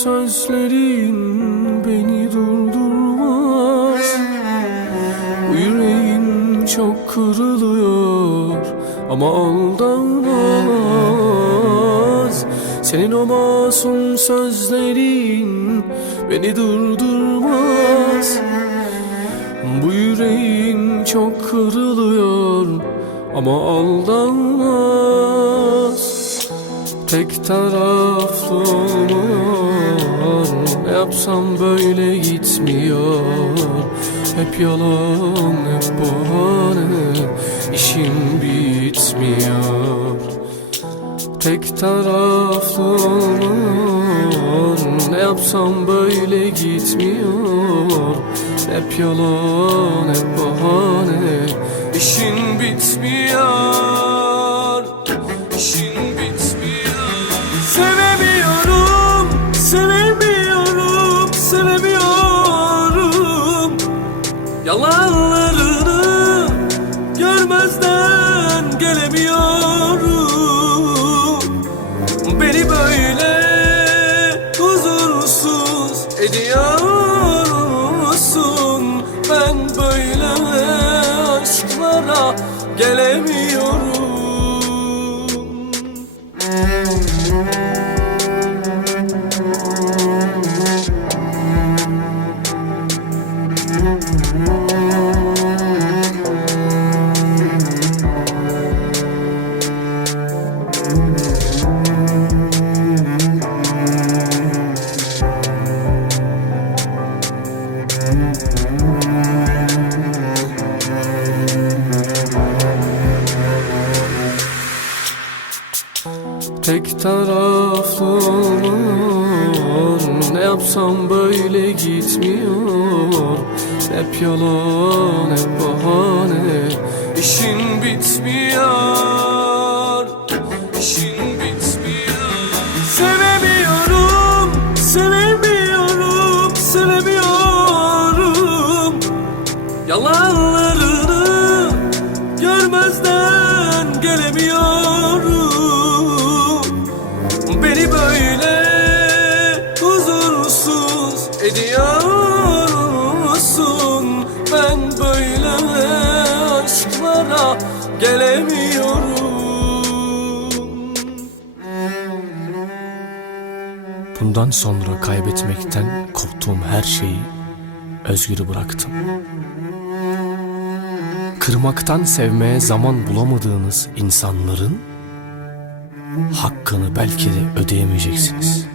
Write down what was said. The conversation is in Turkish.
sözlerin beni durdurmaz. Bu yüreğim çok kırılıyor ama aldanmaz Senin o masum sözlerin beni durdurmaz. Bu yüreğim çok kırılıyor ama aldanmaz Tek taraflı olmuyor yapsam böyle gitmiyor. Hep yalan hep bahane İşim bitmiyor. Tek taraflı olmuyor Ne yapsam böyle gitmiyor. Hep yalan hep bahane İşin bitmiyor. İşin Görmezden gelemiyorum. Beni böyle huzursuz ediyorsun. Ben böyle aşklara gelemiyorum Tek taraflı olmuyor Ne yapsam böyle gitmiyor. Hep yalan hep bahane. İşin bitmiyor. İşin bitmiyor. Sevemiyorum Sevemiyorum Sevemiyorum. Yalanlarını görmezden gelemiyorum ediyorsun Ben böyle aşklara gelemiyorum Bundan sonra kaybetmekten korktuğum her şeyi özgürü bıraktım. Kırmaktan sevmeye zaman bulamadığınız insanların hakkını belki de ödeyemeyeceksiniz.